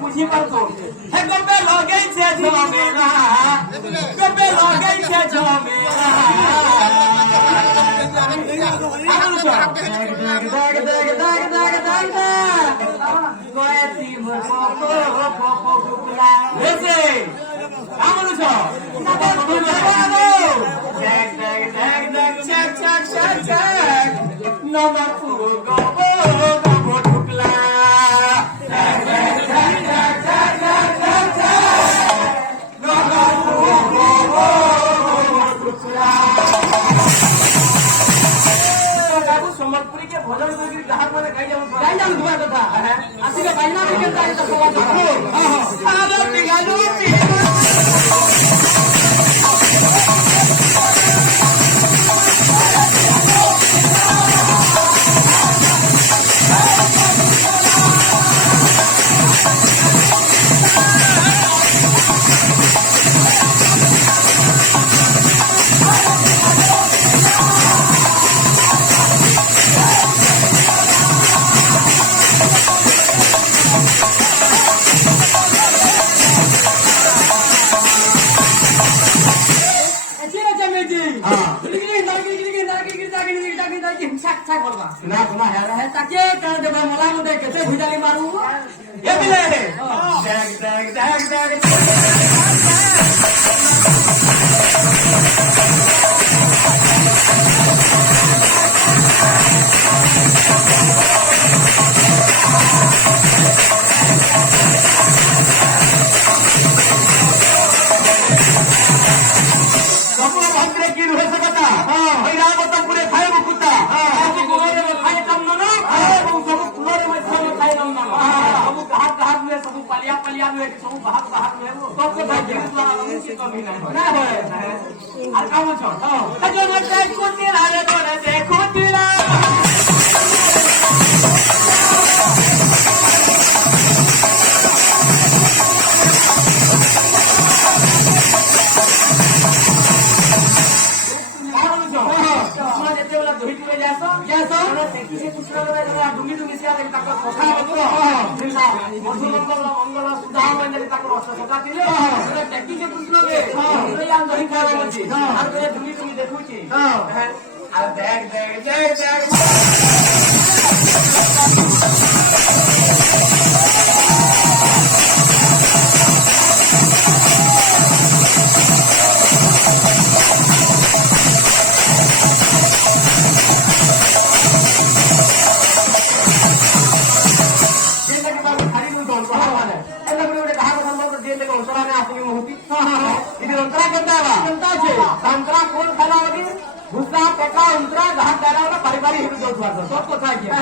বুঝি পারছো হে কবে লাগাইছে জমেরা কবে লাগাইছে জমেরা সম্বলপুরি के भजन करके जहां माने गाई जाऊं दुआ कथा आसिके बाइना में के जाई त सवा हां हां पिगालो ना सुना है ताके कर दे मला मुदे केते भुजाली मारू ये मिले टैग टैग टैग टैग सबको भक्ति की रह सकता हां भैरा तो पूरे खाए मुकुता सब पलिया पलिया में सब भाग भाग में सब को भाई जीव द्वारा मुक्ति कमी ना होए और काम छ जो मत को तेरा रे तोरे देखो तेरा डुंगी डुंगी से कथा मंगल सुधा सजा दिले टेकी से पूछलो नहीं डुंगी डुंगी देखू देख देख देख संतरा कौन खाला लगी भूसा पका अंतरा घाट डाला वाला बारी बारी हिट दो छुआ सब को था किया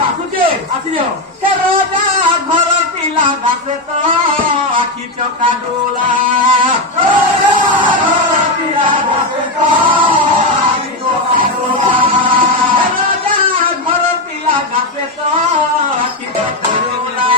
आसुचे आसियो के राजा घर पीला गासे तो आखी चौका डोला राजा घर पीला गासे तो आखी चौका डोला राजा घर पीला गासे तो आखी चौका डोला